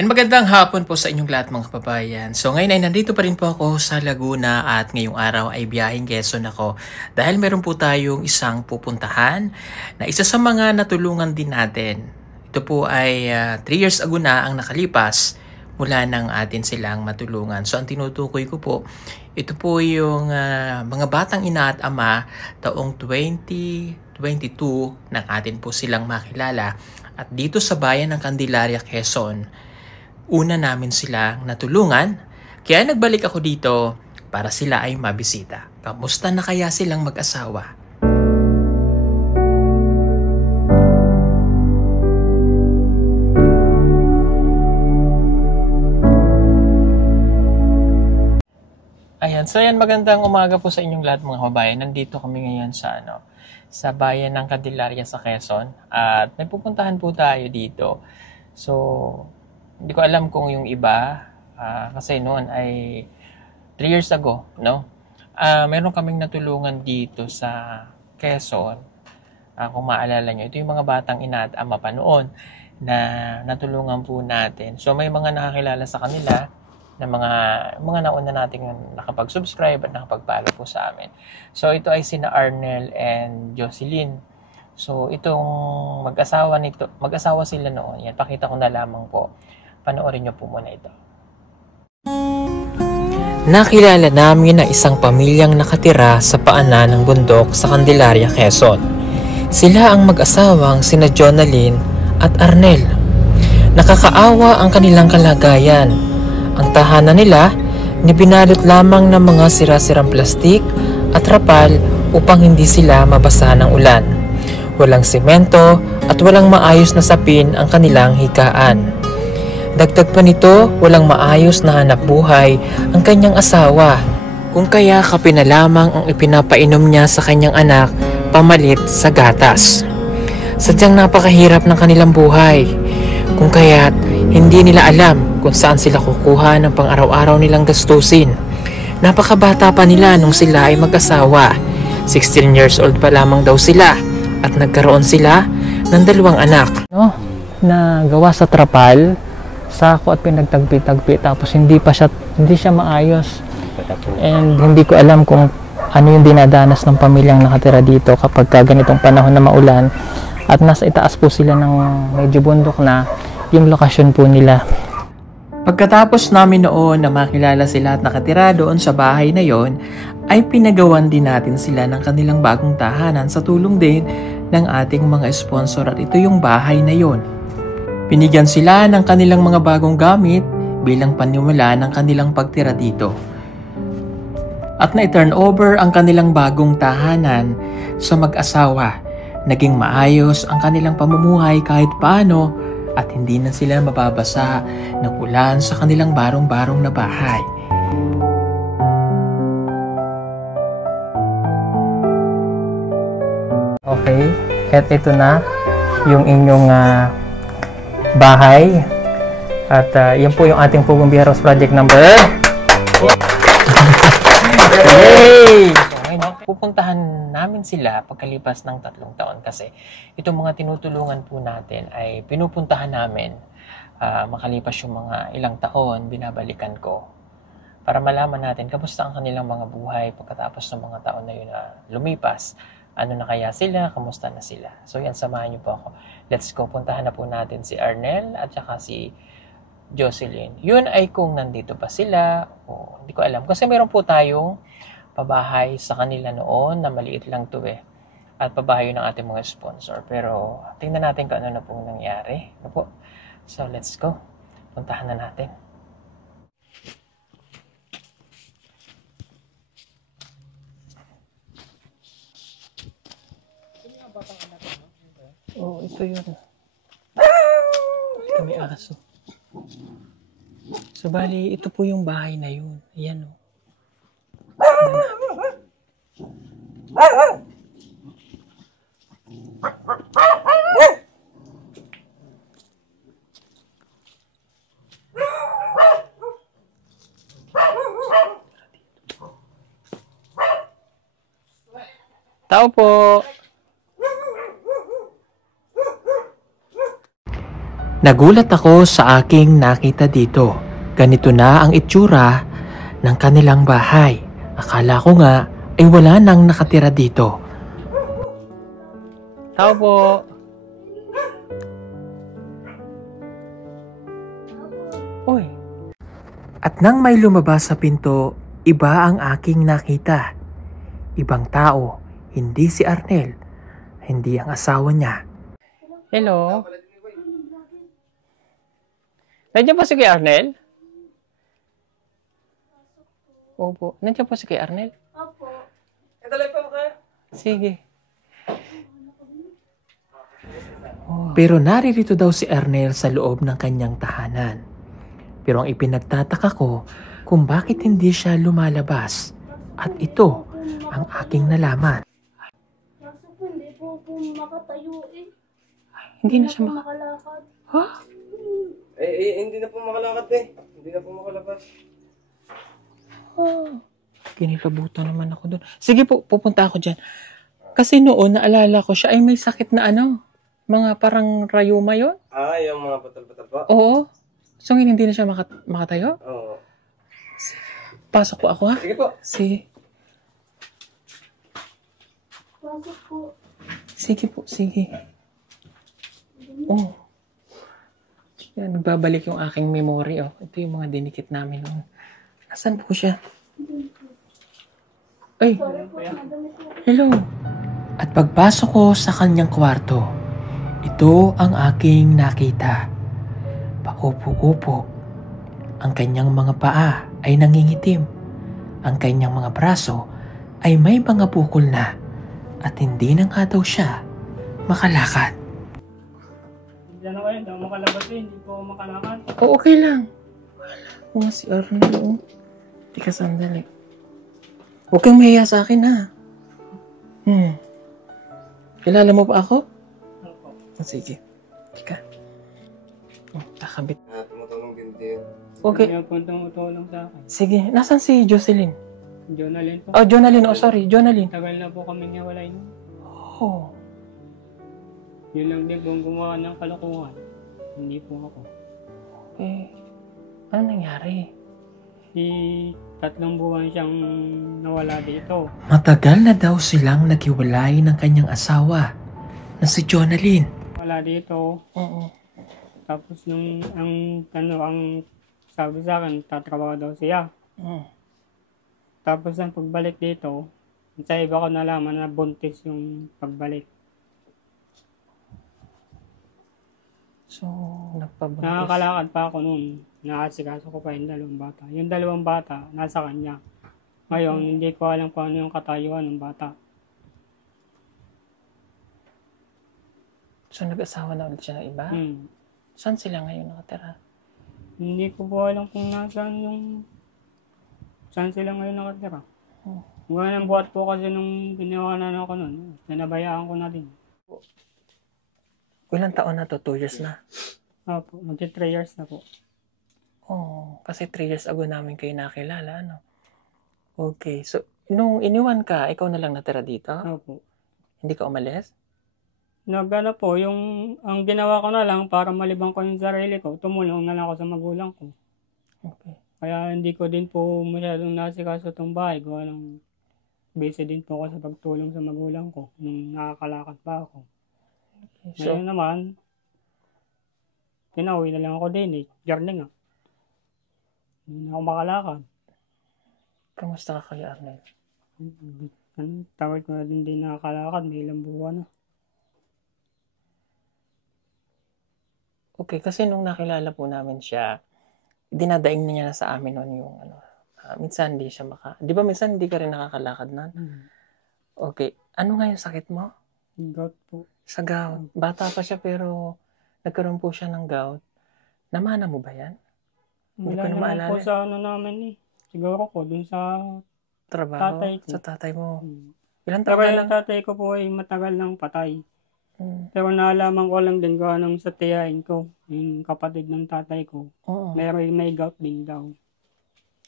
And magandang hapon po sa inyong lahat mga kababayan. So ngayon ay nandito pa rin po ako sa Laguna at ngayong araw ay biyaheng Quezon ako dahil meron po tayong isang pupuntahan na isa sa mga natulungan din natin. Ito po ay 3 years ago na ang nakalipas mula nang atin silang matulungan. So ang tinutukoy ko po, ito po yung mga batang ina at ama taong 2022 nang atin po silang makilala. At dito sa bayan ng Candelaria, Quezon, una namin sila natulungan, kaya nagbalik ako dito para sila ay mabisita. Kamusta na kaya silang mag-asawa? Ayan, so yan, magandang umaga po sa inyong lahat mga kababayan. Nandito kami ngayon sa bayan ng Candelaria sa Quezon at may pupuntahan po tayo dito. So, hindi ko alam kung yung iba, kasi noon ay 3 years ago, no? Meron kaming natulungan dito sa Quezon. Kung maalala nyo, ito yung mga batang ina at ama pa noon na natulungan po natin. So may mga nakakilala sa kanila na mga nauna nating nakapag-subscribe at nakapag-follow po sa amin. So ito ay sina Arnel and Jocelyn. So itong mag-asawa sila noon. Yan, pakita ko na lamang po. Panoorin nyo po muna ito. Nakilala namin ang isang pamilyang nakatira sa paanan ng bundok sa Candelaria, Quezon. Sila ang mag-asawang sina Jonalyn at Arnel. Nakakaawa ang kanilang kalagayan. Ang tahanan nila binalot lamang ng mga sira-sirang plastik at trapal upang hindi sila mabasa ng ulan. Walang semento at walang maayos na sapin ang kanilang higaan. Dagdag pa nito, walang maayos na hanap buhay ang kanyang asawa, kung kaya kape na lamang ang ipinapainom niya sa kanyang anak pamalit sa gatas. Sadyang napakahirap ng kanilang buhay, kung kaya't hindi nila alam kung saan sila kukuha ng pang-araw-araw nilang gastusin. Napakabata pa nila nung sila ay mag-asawa. 16 years old pa lamang daw sila at nagkaroon sila ng 2 anak. Na gawa sa trapal, sako at pinagtagpi-tagpi, tapos hindi siya maayos. And hindi ko alam kung ano yung dinadanas ng pamilyang nakatira dito kapag ganitong panahon na maulan at nasa itaas po sila ng medyo bundok na yung lokasyon po nila. Pagkatapos namin noon na makilala sila at nakatira doon sa bahay na yon, ay pinagawan din natin sila ng kanilang bagong tahanan sa tulong din ng ating mga sponsor, at ito yung bahay na yon. Binigyan sila ng kanilang mga bagong gamit bilang panimula ng kanilang pagtira dito. At na-turn over ang kanilang bagong tahanan sa mag-asawa. Naging maayos ang kanilang pamumuhay kahit paano at hindi na sila mababasa ng ulan sa kanilang barong-barong na bahay. Okay, at ito na yung inyong bahay. At yan po yung ating Pugong Biharos Project number. Yay! Pupuntahan namin sila pagkalipas ng 3 taon kasi itong mga tinutulungan po natin ay pinupuntahan namin makalipas yung mga ilang taon, binabalikan ko para malaman natin kamusta ang kanilang mga buhay pagkatapos ng mga taon na yun na lumipas. Ano na kaya sila? Kamusta na sila? So yan, samahan niyo po ako. Let's go. Puntahan na po natin si Arnel at saka si Jocelyn. Yun ay kung nandito pa sila o hindi ko alam. Kasi meron po tayong pabahay sa kanila noon na maliit lang to at pabahay ng ating mga sponsor. Pero tingnan natin kung ano na po nangyari. Ano po? So let's go. Puntahan na natin. Oh, ito yun. Kami aso. So, bali, ito po yung bahay na yun. Ayan, o. Tao po. Nagulat ako sa aking nakita dito. Ganito na ang itsura ng kanilang bahay. Akala ko nga ay wala nang nakatira dito. Tao po. Uy. At nang may lumabas sa pinto, iba ang aking nakita. Ibang tao, hindi si Arnel, hindi ang asawa niya. Hello? Nandiyan po si Kuya Arnel? Opo. Nandiyan po si Kuya Arnel? Opo. Ito po kayo? Sige. Pero naririto daw si Arnel sa loob ng kanyang tahanan. Pero ang ipinagtataka ko kung bakit hindi siya lumalabas. At ito ang aking nalaman. Kaso po, hindi po makatayo eh. Hindi na siya makalakad. Ha? Hindi na po makalakad eh. Hindi na po makalabas. Kinilabutan naman ako doon. Sige po, pupunta ako dyan. Kasi noon, naalala ko siya ay may sakit na ano. Mga parang rayuma yun. Yung mga batal-batal po? Oo. So, hindi na siya makatayo? Oo. Pasok po ako ha? Sige po. Sige. Pasok po. Sige po, sige. Oh. Yan, nagbabalik yung aking memory. Oh. Ito yung mga dinikit namin noon. Nasaan po siya? Ay, hello. At pagpasok ko sa kanyang kwarto, ito ang aking nakita. Paupo-upo. Ang kanyang mga paa ay nangingitim. Ang kanyang mga braso ay may mga bukol na. At hindi na nga daw siya makalakad. Diyan na kayo, hindi ako makalabas eh, hindi po ako makalakad. Oo, okay lang. Wala si Arnel. Oh. Tika sandali. Huwag kang mahiya sa akin ha. Kilala mo pa ako? Opo. Sige. Tika. Kakabit. Tumutulong din din. Okay. Hindi po tumutulong sa akin. Sige. Nasaan si Jocelyn? Jonalyn po. Oh, Jonalyn. Oh, sorry. Jonalyn. Tagal na po kami niwalay nun. Oh. Yun lang din kung gumawa ng kalokohan. Hindi po ako. Eh, ano nangyari? 3 buwan siyang nawala dito. Matagal na daw silang naghiwalay ng kanyang asawa na si Jonalyn. Wala dito. Oo. Tapos nung ang sabi sa akin, tatrabaho daw siya. Tapos ang pagbalik dito, sa iba ko nalaman na buntis yung pagbalik. So, nagpabuntis. Nakakalakad pa ako noon. Naasikaso ko pa yung 2 bata. Yung 2 bata, nasa kanya. Ngayon, hindi ko alam kung ano yung katayuan ng bata. So, nag-asawa na ulit siya ng iba? Saan sila ngayon nakatira? Hindi ko po alam kung saan sila ngayon nakatira. Ngayon ang buhat po kasi nung ginawanan ako noon. Pinabayaan ko na din. Ilang taon na to? 2 years na? Opo, magti 3 years na po. Oh, kasi 3 years ago namin kayo nakilala, ano? Okay, so, nung iniwan ka, ikaw na lang natira dito? Opo. Hindi ka umalis? Nagana po, ang ginawa ko na lang para malibang ko yung sarili ko, tumulong na lang ako sa magulang ko. Okay. Kaya hindi ko din po masyadong nasikaso itong bahay. Gawa ng busy din po ako sa pagtulong sa magulang ko nung nakakalakad pa ako. Okay. So, Ngayon naman, pinauwi na lang ako din eh. Journey nga. Hindi na ako makalakad. kamusta ka kaya, Arnel? Tawag ko na din nakakalakad. May ilang buwan na. Okay, kasi nung nakilala po namin siya, dinadaing na niya na sa amin noon yung minsan hindi siya di ba minsan hindi ka rin nakakalakad nun? Okay, ano nga yung sakit mo? Gout po. Sa gout. Bata pa siya pero nagkaroon po siya ng gout. Namana mo ba yan? Hindi Wala ko na naman maalala. po sa ano namin eh. Siguro ko dun sa Trabaho? tatay ko. Sa tatay mo. Hmm. Ilan Pero taon ka lang? yung tatay ko po ay matagal nang patay. Hmm. Pero naalaman ko lang din kung anong sa tiyain ko. Yung kapatid ng tatay ko. Oo. May gout din daw.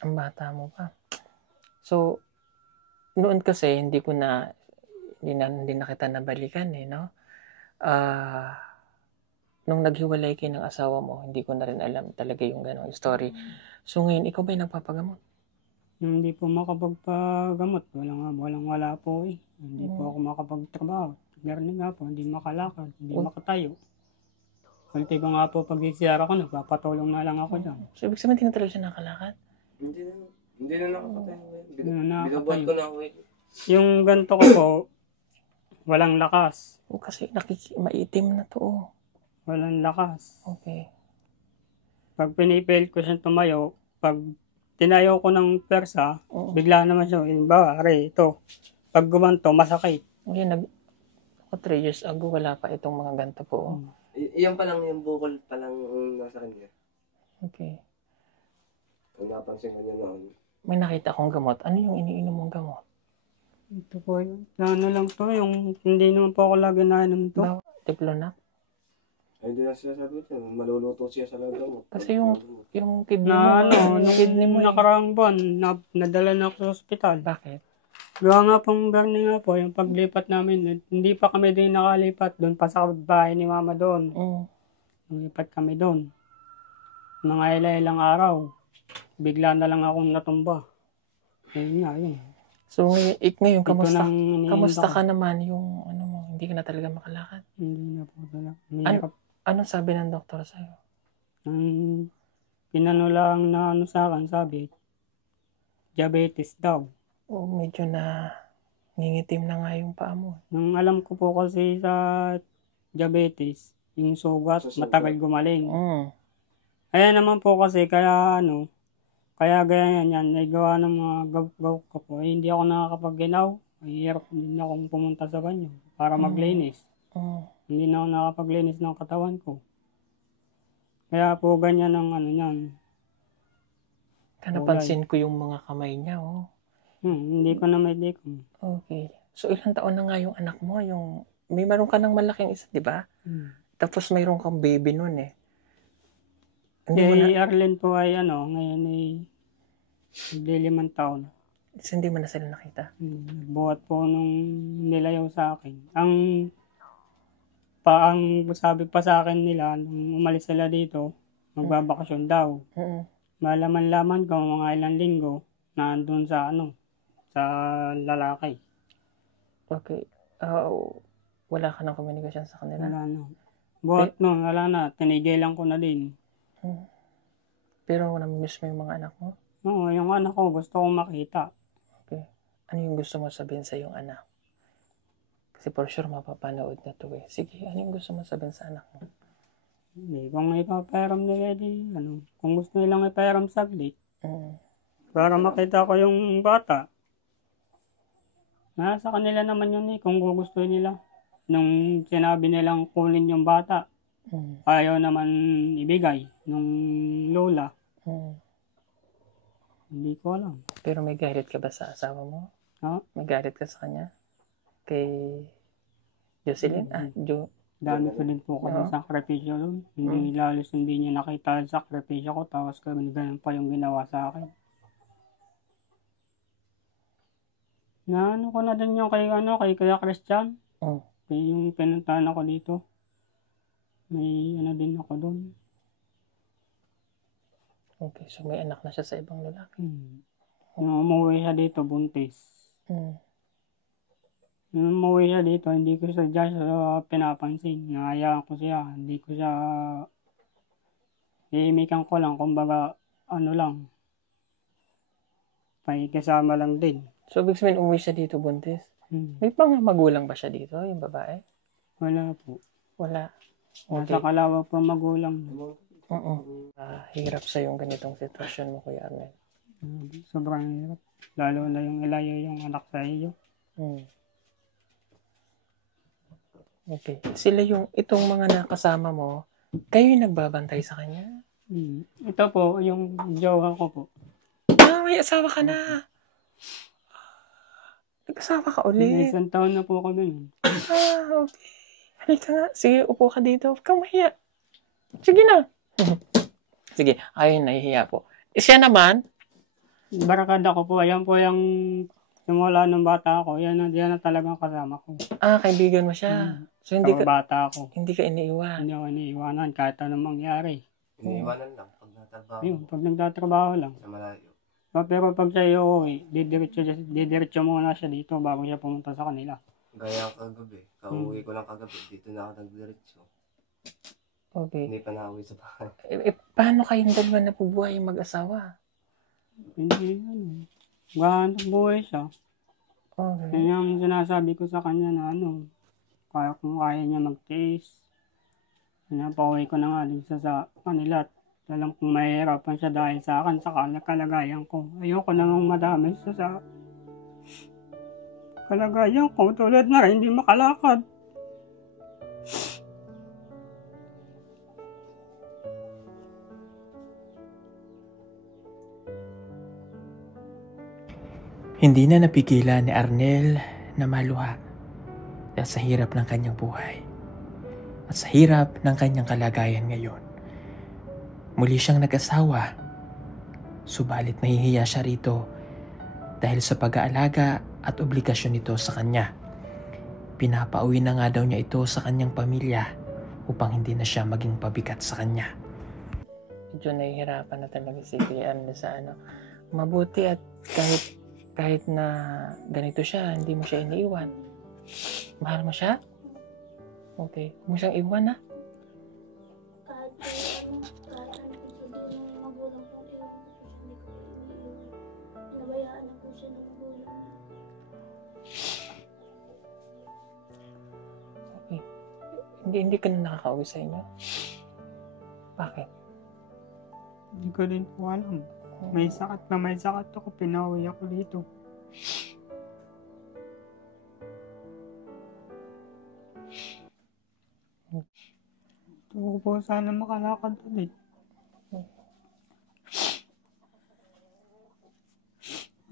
Ang bata mo pa. So, noon kasi hindi na kita nabalikan eh, no? nung naghiwalay kayo ng asawa mo, hindi ko na rin alam talaga yung ganong story. So ngayon, ikaw ba'y nagpapagamot? Hindi po makapagpagamot. Wala po eh. Hindi po ako makapagtrabaho. Garni nga po, hindi makalakad, hindi makatayo. Kunti ko nga po pag-CR ako, nagpapatulong na lang ako dyan. So ibig sabihin, tinatalo siya nakalakad? Hindi na nakakatayo. Hindi na nakakatayo. Binabot ko na ako eh. Yung ganito ko po, walang lakas. Kasi maitim na to. Walang lakas. Okay. Pag pinipil ko siya tumayo, pag tinayo ko ng persa, bigla naman siya, ito. Pag gumanto, masakit. Ngayon, 3 years ago, wala pa itong mga ganito po. Iyan pa lang, yung bukol pa lang nasa kanya. Okay. Kung napansin ko niya noon. May nakita akong gamot. Ano yung iniinom mong gamot? Ito po yun. Ano lang to, yung hindi naman po ako lagi nainom to. Diplonac? Ay, hindi na siya sabi ito. Maluluto siya sa lagang. Kasi yung kidney Na mo, nung kidney mo. nakaraang buwan, nadala na ako sa ospital. Bakit? Gawa nga pong Bernie nga po, yung paglipat namin, hindi pa kami din nakalipat doon pa sa bahay ni mama doon. Lumipat kami doon. Mga ilang araw, bigla na lang akong natumba. Ayun nga, yun. So ngayon, kamusta? Ito nang iniinda Kamusta ko. ka naman yung ano mo? Hindi ka na talaga makalakad? Hindi na po talaga. Anong sabi ng doktor sa'yo? Ang pinano lang na ano sa akin, sabi, diabetes daw. Medyo na ngingitim na nga yung paa mo. Nung alam ko po kasi sa diabetes, yung sugat, matagal gumaling. Kaya naman po kasi, kaya gaya yan, nagawa ng mga gaw ko po. Hindi ako nakakapag-ginaw. Mahirap din akong pumunta sa banyo para maglinis. Hindi na ako nakapaglinis ng katawan ko. Kaya po ganyan ang ano yan. Napansin ko yung mga kamay niya, Hindi ko na may likod. Okay. So ilang taon na nga yung anak mo? May meron ka ng malaking isa, di ba? Tapos mayroon kang baby nun eh. Si Arlen po ay ngayon ay 5 taon. Hindi mo na sila nakita? Nagbuhat po nung nilayaw sa akin. Ang sabi pa sa akin nila, nung umalis sila dito, magbabakasyon daw. Malaman-laman ko mga ilang linggo na andun sa sa lalaki. Okay. Wala ka ng komunikasyon sa kanila? Wala na. Buhat wala na. Tinigilan ko na din. Pero namimiss mo yung mga anak mo? Oo, yung anak ko gusto kong makita. Okay. Ano yung gusto mo sabihin sa yung anak? Kasi for sure mapapanood na to eh. Sige, ano yung gusto mo sabihin sa anak mo? Hindi kung ipaperam nila kung gusto nilang ipaperam saglit, para makita ko yung bata. Nasa kanila naman yun kung gusto nila. Nung sinabi nilang kunin yung bata, ayaw naman ibigay nung lola. Hindi ko alam. Pero may galit ka ba sa asawa mo? May galit ka sa kanya? Kay Jocelyn? Dami ko din po kasi sakripisyo doon. Hindi lalos hindi niya nakita ang sakripisyo ko, tapos ganun pa yung ginawa sa akin. Na ko na din yung kay Kuya Christian. Yung pinuntahan ako dito. May din ako doon. Okay, so may anak na siya sa ibang lalaki. Nung umuwi siya dito, buntis. Nung umuwi siya dito, hindi ko siya pinapansin. Nahayaan ko siya. Hindi ko siya iimikan ko lang. Kumbaga, lang. May kasama lang din. So, ibig sabihin, umuwi siya dito buntis? May pang magulang ba siya dito, yung babae? Wala po. Wala. Nasa Kalawa po magulang. Hirap sa yung ganitong sitwasyon mo, Kuya Arnel. Sobrang hirap. Lalo na yung ilayo yung anak sa iyo. Okay. Sila itong mga nakasama mo, kayo yung nagbabantay sa kanya? Ito po, yung jowa ko po. May asawa ka na. Nag-asawa ka ulit. 1 taon na po ako dun. Okay. Halika nga. Sige, upo ka dito. Huwag kang mahiya. Sige na. Sige, ayun, nahihiya po. Siya naman? Barakada ko po. Ayan po yung simula ng bata ako. Yan na talagang kasama ko. Kaibigan mo siya. So, hindi ka, bata ako. hindi ka iniiwan. Hindi ako iniiwanan kahit anong mangyari. Iniiwanan lang pag natrabaho Ayun, pag nagtatrabaho lang. sa malayo. Pero pag siya uuwi, didiretso muna siya dito bago siya pumunta sa kanila. Gaya kagabi. Kauwi ko lang kagabi. Dito na ako nagdiretso. Okay. Hindi pa nauwi sa bahay. Paano kayong dalawa nabubuhay yung mag-asawa? Hindi, gahanap buhay siya. Okay. Yan yung sinasabi ko sa kanya na kung kaya niya magtiis. Pauwi ko na nga din siya sa kanila. Alam kong mahihirapan siya dahil sa akin, sa kalagayan ko. Ayoko namang madami siya sa kalagayan ko. Tulad na rin, hindi makalakad. Hindi na napigilan ni Arnel na maluha dahil sa hirap ng kanyang buhay at sa hirap ng kanyang kalagayan ngayon. Muli siyang nag-asawa, subalit nahihiya siya rito dahil sa pag-aalaga at obligasyon nito sa kanya. Pinapauwi na nga daw niya ito sa kanyang pamilya upang hindi na siya maging pabigat sa kanya. Medyo nahihirapan na talaga si Kuya Arnel sa mabuti at kahit na ganito siya, hindi mo siya iniiwan. Mahal mo siya? Okay. Huwag mo siyang iwan ha? Kahit kahit sabihin ng magulang ko, iwan ko siya, hindi ko iniiwan. Pinabayaan na po siya ng magulang. Okay. Hindi ka na nakakauwi sa inyo? Bakit? Hindi ko din po alam. May sakit ako, pinauwi ako dito. Gusto ko po sana makalakad ulit.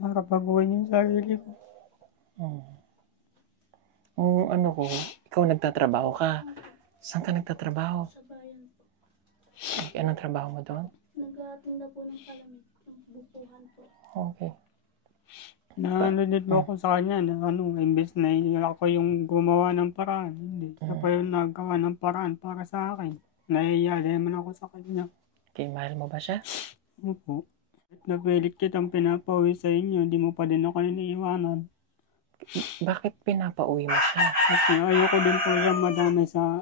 Makapaguhin yung sarili ko. Ikaw nagtatrabaho ka. Saan ka nagtatrabaho? Sa bayan po. Ay, anong trabaho mo doon? Naghatinda po ng palamig, ng bukuhan po. Okay. Naano din po ako sa kanya na imbes na ako yung gumawa ng paraan. Hindi. Siya pa yung nagawa ng paraan para sa akin. Nahihiya naman ako sa kanya. Okay, mahal mo ba siya? Opo. At napilit kitang pinapauwi sa inyo, hindi mo pa din ako iniiwanan. Bakit pinapauwi mo siya? Kasi ayoko din po siya madami sa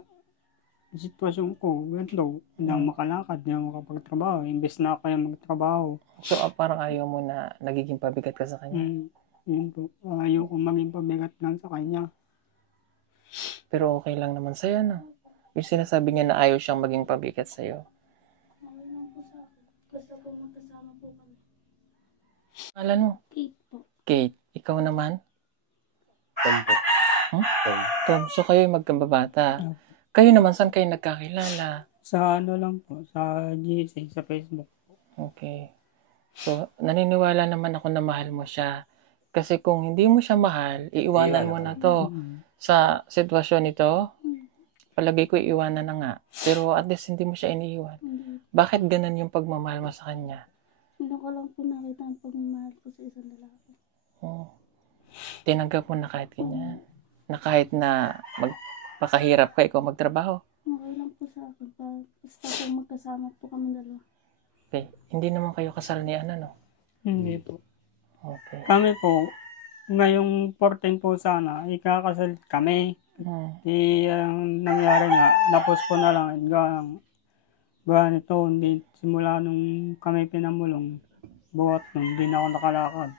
sitwasyon ko. Ganito, hindi ako makalakad, hindi ako makapagtrabaho. Imbes na ako yung magtrabaho. So, parang ayaw mo na nagiging pabigat ka sa kanya? Yun po. Ayoko maging pabigat lang sa kanya. Pero okay lang naman sa'yo, no? Yung sinasabi niya na ayaw siyang maging pabigat sa'yo. Okay lang po sa akin. Basta po magkasama po kami. Alam mo, Kate po. Kate, ikaw naman? Tom po. Tom. Tom, so kayo yung magkababata. Kayo naman, saan kayo nagkakilala? Sa lang po, sa GC, sa Facebook. Okay. So, naniniwala naman ako na mahal mo siya. Kasi kung hindi mo siya mahal, iiwanan mo na to. Sa sitwasyon nito, palagay ko iiwanan na nga. Pero at least hindi mo siya iniiwan. Hindi. Bakit ganun yung pagmamahal mo sa kanya? Hindi ko lang po nakita ang pagmamahal ko sa isang lalaki. Oh. Tinanggap mo na kahit ganyan. Na kahit na magpakahirap ka, ikaw magtrabaho. Okay lang po sa akin. Basta po magkasama po kami dalawa. Okay. Hindi naman kayo kasal ni no? Hindi po. Okay. Kami po, ngayong 14 po sana, ikakasal kami. Ang nangyari nga, napos ko na lang. Ganito, hindi, simula nung kami pinamulong, buhat nung hindi na ako nakalakad.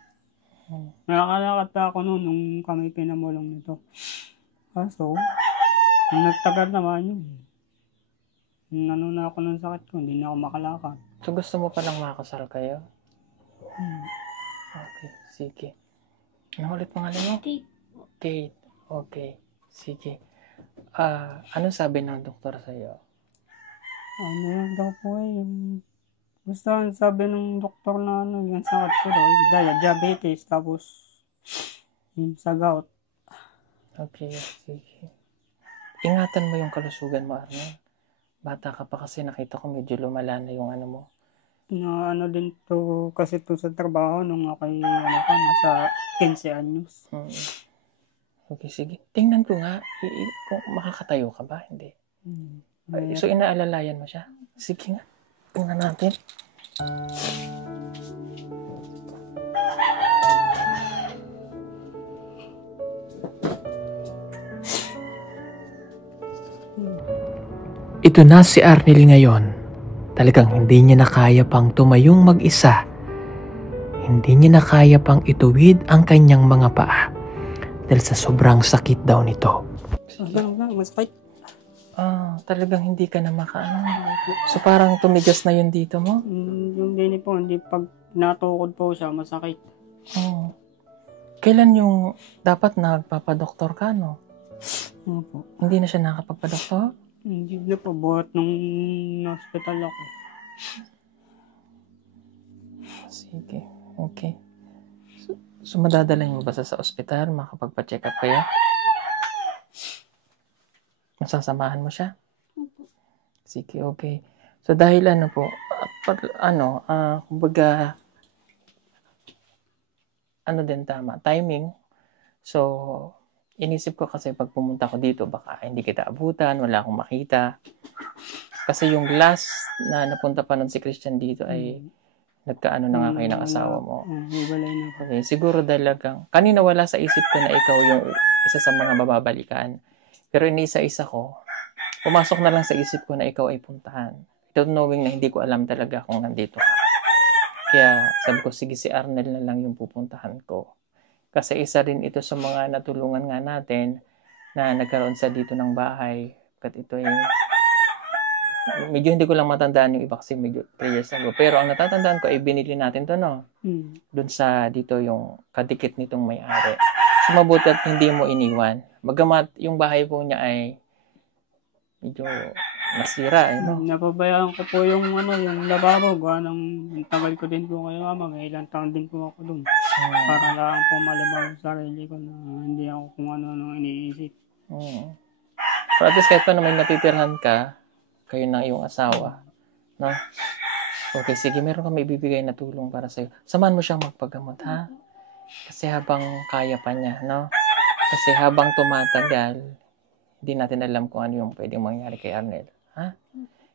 Nakakalakad pa ako nung kami pinamulong nito. Kaso, nagtagal naman yun. Nano na ako ng sakit ko, hindi na ako makalakad. So gusto mo palang makasal kayo? Okay, sige. Ano ulit pangalan mo? Kate. Kate. Okay, sige. Anong sabi ng doktor sa'yo? Ano lang daw po basta ang sabi ng doktor na yung sakit ko daw, diabetes, tapos yung sa gout. Okay, sige. Ingatan mo yung kalusugan mo, Arnel. Bata ka pa kasi nakita ko medyo lumala na yung mo. Na din to kasi to sa trabaho nung ako'y nasa 15 anyos. Okay, sige. Tingnan ko nga kung makakatayo ka ba. Hindi. So, inaalalayan mo siya? Sige nga. Tingnan natin. Ito na si Arnel ngayon. Talagang hindi niya na kaya pang tumayong mag-isa. Hindi niya na kaya pang ituwid ang kanyang mga paa dahil sa sobrang sakit daw nito. Masakit. Talagang hindi ka na makaano. So parang tumigas na yun dito mo? Yung gini po, hindi pag natukod po siya, masakit. Kailan yung dapat nagpapadoktor ka, no? Opo. Hindi na siya nakapagpadoktor? Hindi na po, buhat nung hospital ako. Sige, okay. So madadala mo ba sa ospital? Makapagpa-check up kayo? Masasamahan mo siya? Sige, okay. So dahil ano po, kumbaga, ano din tama, timing. So, inisip ko kasi pag pumunta ko dito, baka hindi kita abutan, wala akong makita. Kasi yung last na napunta pa nun si Christian dito ay nagkaano na nga kayo ng asawa mo. Hiwalay na po. Okay, siguro talagang, kanina wala sa isip ko na ikaw yung isa sa mga mababalikan. Pero iniisa-isa ko, pumasok na lang sa isip ko na ikaw ay puntahan. Without knowing na hindi ko alam talaga kung nandito ka. Kaya sabi ko, sige si Arnel na lang yung pupuntahan ko. Kasi isa rin ito sa mga natulungan nga natin na nagkaroon sa dito ng bahay. Kat ito yung, medyo hindi ko lang matandaan yung iba kasi medyo 3 years ago. Pero ang natatandaan ko ay binili natin to, no? Doon sa dito yung kadikit nitong may-ari. So mabuti at hindi mo iniwan. Bagamat yung bahay po niya ay medyo nasira, no? Napabayaan ko po yung yung lababo. Ang tagal ko din po kay mama. May ilang taon din po ako dun. Para lang po malimang sa sarili ko na hindi ako kung ano iniisip. Pero at least kahit pa na may natitirhan ka, kayo na iyong asawa, no? Okay, sige, meron kami ibibigay na tulong para sa'yo. Samahan mo siyang magpagamot, ha? Kasi habang kaya pa niya, no? Kasi habang tumatagal, hindi natin alam kung ano yung pwedeng mangyari kay Arnel, ha?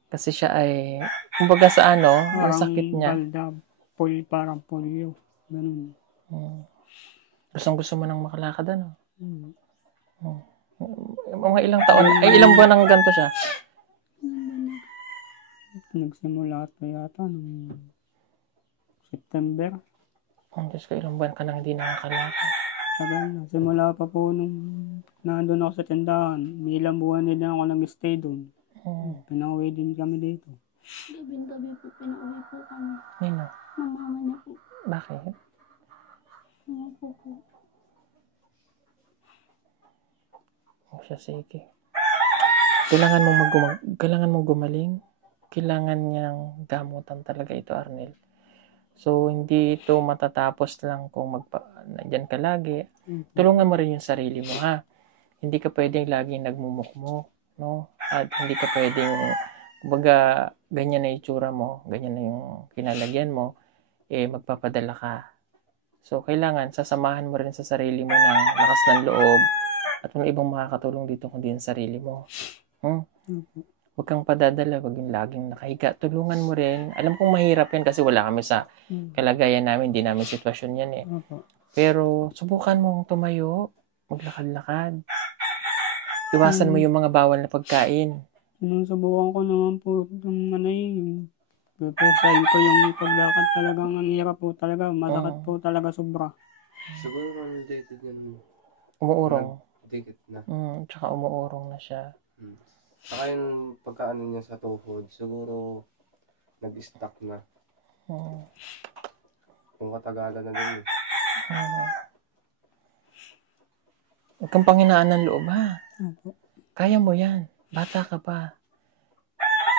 Kasi siya ay, kumbaga sa yung sakit niya. Parang polio. Ganun. Gusto mo nang makalakad, ano? Mga ilang taon, ilang buwan ang ganito siya? Nagsimula ito yata noong September. Diyos ko, ilang buwan ka nang hindi nakakalakad. Sabi na, simula pa po nung nandun ako sa tindahan. May ilang buwan din ako nag-stay doon. Pinauwi din kami dito. Gabi-gabi po, pinauwi po kami. Nino? Ng mama niya po. Bakit? Ano po po. Siya, sige. Kailangan mong gumaling. Kailangan niyang gamutan talaga ito, Arnel. So, hindi ito matatapos lang kung nandyan ka lagi. Tulungan mo rin yung sarili mo, ha? Hindi ka pwedeng laging nagmumukmok, no? At hindi ka pwedeng, kumbaga, ganyan na yung itsura mo, ganyan na yung kinalagyan mo, magpapadala ka. So, kailangan, sasamahan mo rin sa sarili mo ng lakas ng loob at walang ibang makakatulong dito kundi yung sarili mo. Huwag kang padadala, huwag yung laging nakahiga. Tulungan mo rin. Alam kong mahirap yan kasi wala kami sa kalagayan namin, hindi namin sitwasyon yan eh. Pero subukan mong tumayo, maglakad-lakad. Iwasan mo yung mga bawal na pagkain. Sinusubukan ko naman po yung pupusahin ko yung paglakad talagang ang hirap po talaga. Masakit po talaga sobra. Siguro kung dated na naman. Umuurong. Dikit na. Tsaka umuurong na siya. Saka yung pagkaano niya sa tuhod, siguro nag-stuck na. Kung katagalan na din eh. Huwag kang panghinaan ng loob, ha? Kaya mo yan. Bata ka pa.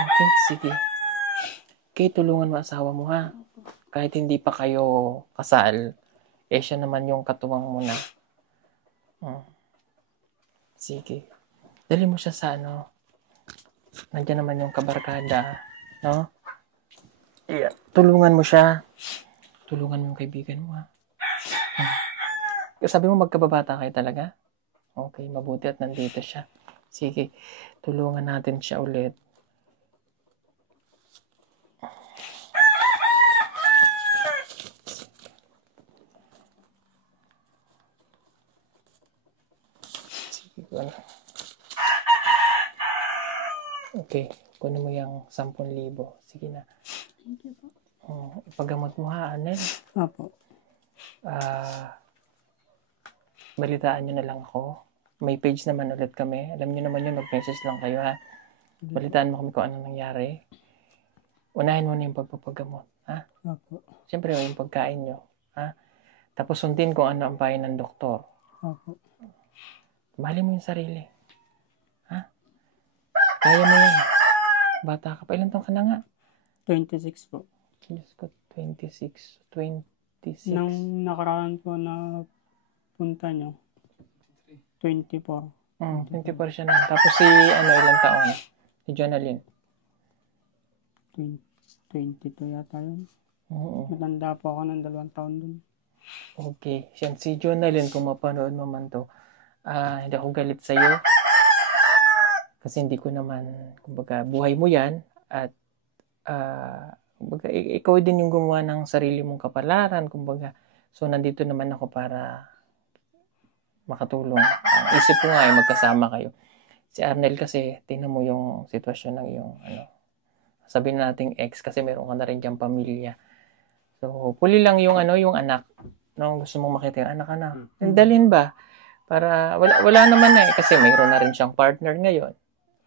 Okay, sige. Okay, tulungan mo asawa mo, ha? Kahit hindi pa kayo kasal, siya naman yung katuwang mo na. Sige. Dali mo siya sa nandiyan naman yung kabarkada, no? Yeah. Tulungan mo siya. Tulungan mo yung kaibigan mo, ha? Sabi mo magkababata kayo talaga? Okay, mabuti at nandito siya. Sige, tulungan natin siya ulit. Sige, okay, kunin mo yung 10,000. Sige na. Thank you po. Ipagamot mo ha, Arnel. Opo. Balitaan nyo na lang ako. May page naman ulit kami. Alam nyo naman yun, mag-message lang kayo ha. Balitaan mo kami kung anong nangyari. Unahin mo na yung pagpapagamot. Ha? Opo. Siyempre, yung pagkain nyo. Ha? Tapos sundin kung ano ang payo ng doktor. Opo. Mahalin mo yung sarili. Ha? Kaya mo yan. Bata ka pa. Ilan taon ka na nga? 26 po. Diyos ko, 26. 26. Nang nakaraan po na punta nyo, 24. 24 siya na. Tapos si, ilang taon? Si Jonalyn. 22 yata yun. Oo. Matanda po ako ng 2 taon dun. Okay. Siyan, si Jonalyn, kung mapanood mo man to, hindi ako galit sa'yo. Kasi hindi ko naman, kumbaga, buhay mo yan. At, kumbaga, ikaw din yung gumawa ng sarili mong kapalaran. Kumbaga, so nandito naman ako para makatulong. Ang isip ko nga ay magkasama kayo. Si Arnel kasi, tingnan mo yung sitwasyon ng iyong, sabihin nating ex, kasi meron ka na rin diyang pamilya. So, puli lang yung, yung anak. No, gusto mong makita yung anak ka na. Dalhin ba? Para, wala naman na kasi mayroon na rin siyang partner ngayon.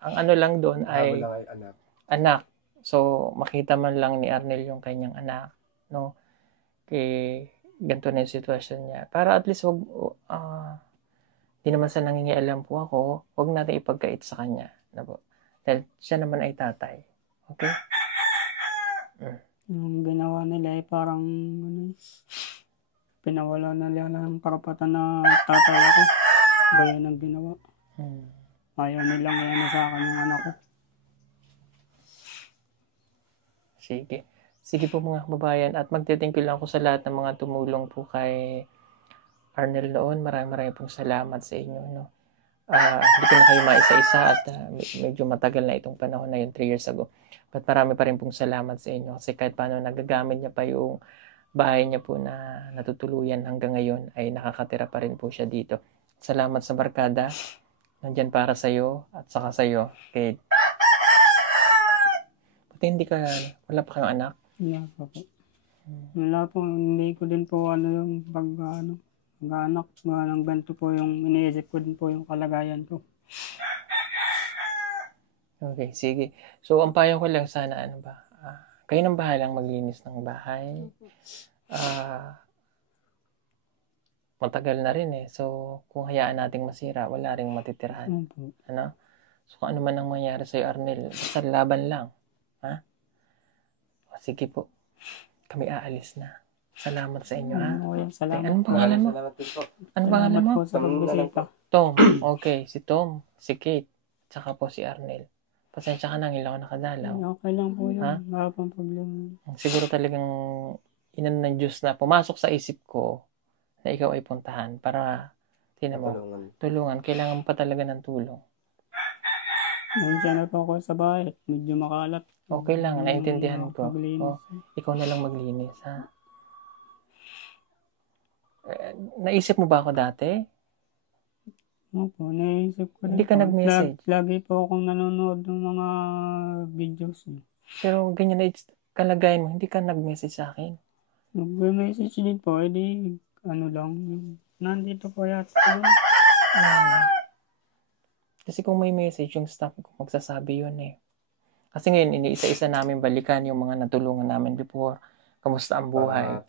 Ang lang doon ay Wala ay anak. anak. So, makita man lang ni Arnel yung kanyang anak. No? Ganito na yung sitwasyon niya. Para at least di naman sa nangingialam po ako, huwag natin ipagkait sa kanya. Na po. Dahil siya naman ay tatay. Okay? Yung ginawa nila ay parang pinawala na nila ng karapatan na tatay ako. Gaya ng ginawa. Ayaw nilang gaya sa akin yung anak ko. Sige. Sige po mga kababayan. At magte-thank you lang ako sa lahat ng mga tumulong po kay Arnel noon. Maraming pong salamat sa inyo. No? Hindi ko na kayo maisa-isa at medyo matagal na itong panahon na yun, 3 years ago. But marami pa rin pong salamat sa inyo. Kasi kahit paano nagagamit niya pa yung bahay niya po na natutuluyan hanggang ngayon ay nakakatira pa rin po siya dito. Salamat sa barkada. Nandyan para sa'yo at saka sa'yo. Okay. Pati wala pa kayong anak? Wala pa po. Wala po, hindi ko din po yung pag-anak. Ng ganito po yung iniisip ko din po yung kalagayan ko. Okay, sige. So, ang payo ko lang sana, kayo nang bahalang maglinis ng bahay. Matagal na rin So, kung hayaan nating masira, wala ring matitirahan. So, kung ano man ang mangyari sa'yo, Arnel, basta laban lang. Ha? Sige po. Kami aalis na. Salamat sa inyo, ha? Salamat. Anong pangalan mo? Salamat din po. Anong pangalan mo? Po sa pagbisita. Tom. Okay, si Tom, si Kate, tsaka po si Arnel. Pasensya ka na, hindi ako nakadalaw. Okay lang po yun. Ha? Wala pang problema. Siguro talagang inan ng Diyos na pumasok sa isip ko na ikaw ay puntahan para tulungan. Kailangan pa talaga ng tulong. Nandiyan na po ako sa bahay. Medyo makalat. Okay lang, naintindihan ko. Ikaw na lang maglinis, ha? Naisip mo ba ako dati? Opo, naisip ko Hindi ka nag-message? Lagi po akong nanonood ng mga videos niyo. Pero ganyan na kalagayan mo, hindi ka nag-message sa akin. Nag-message din po, edi lang, nandito po yata. Kasi kung may message, yung staff ko magsasabi yun Kasi ngayon, iniisa-isa namin balikan yung mga natulungan namin before. Kamusta ang buhay?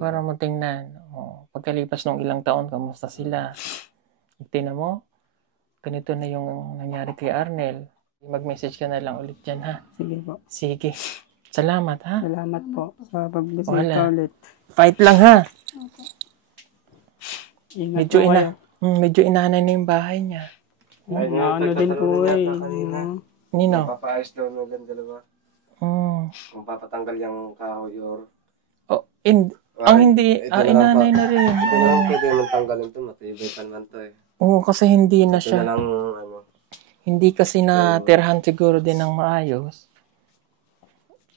Para mo tingnan. Pagkalipas ng ilang taon, kamusta sila? Tingnan mo, ganito na yung nangyari kay Arnel. Mag-message ka na lang ulit dyan, ha? Sige po. Sige. Salamat, ha? Salamat po sa pagbisita ulit. Fight lang, ha? Ingat po kayo. Medyo inanay na yung bahay niya. Din po Nino? Papaayos daw ng dalawa. Kung papatanggal yung kahoy or... Ang hindi, inanay na rin. Ito na lang pwede mong tanggalin ito. Matibay pa naman ito Oo, kasi hindi na Ito na siya. lang, ano. Hindi kasi na tirahan siguro din ng maayos.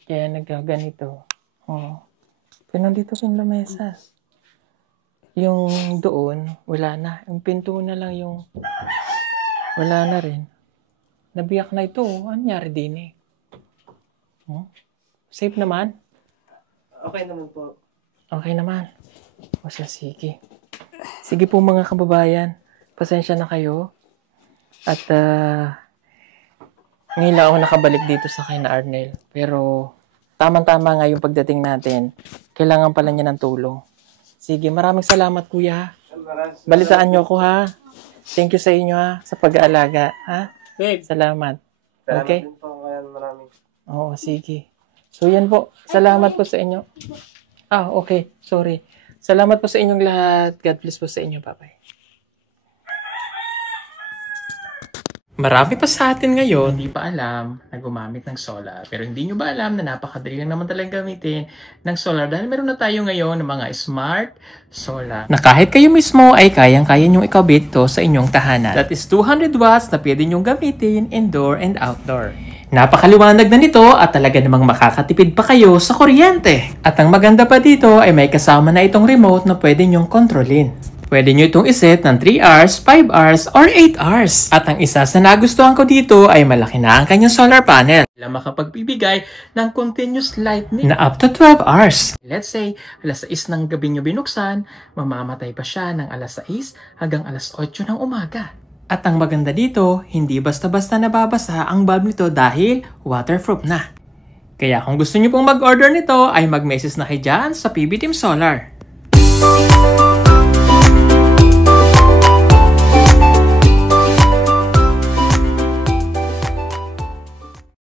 Kaya nagkaganito. Oo. Pero nandito sa lamesa. Yung doon, wala na. Yung pinto na lang yung... Wala na rin. Nabiyak na ito. Ano nangyari din eh? Safe naman? Okay naman po. Okay naman. O siya, sige. Sige po mga kababayan. Pasensya na kayo. At ngayon lang ako nakabalik dito sa kay na Arnel. Pero tamang-tama nga yung pagdating natin. Kailangan pala niya ng tulong. Sige, maraming salamat kuya. Balitaan niyo ako ha. Thank you sa inyo ha. Sa pag-aalaga ha. Babe, Salamat. Salamat Okay? din po, kaya marami. Oo, sige. So yan po. Salamat po sa inyo. Okay. Sorry. Salamat po sa inyong lahat. God bless po sa inyo. Bye-bye. Marami pa sa atin ngayon hindi pa alam na gumamit ng solar. Pero hindi nyo ba alam na napakadali lang naman talagang gamitin ng solar dahil meron na tayo ngayon ng mga smart solar na kahit kayo mismo ay kayang-kaya nyong ikabit ito sa inyong tahanan. That is 200 watts na pwede nyong gamitin indoor and outdoor. Napakaliwanag na nito at talaga namang makakatipid pa kayo sa kuryente. At ang maganda pa dito ay may kasama na itong remote na pwede nyong kontrolin. Pwede nyo itong iset ng 3 hours, 5 hours, or 8 hours. At ang isa sa nagustuhan ko dito ay malaki na ang kanyang solar panel. Na makapagbibigay ng continuous lightning na up to 12 hours. Let's say, alas 6 ng gabi nyo binuksan, mamamatay pa siya ng alas 6 hanggang alas 8 ng umaga. At ang maganda dito, hindi basta-basta nababasa ang bulb nito dahil waterproof na. Kaya kung gusto nyo pong mag-order nito ay mag-message na kayo dyan sa PB Team Solar.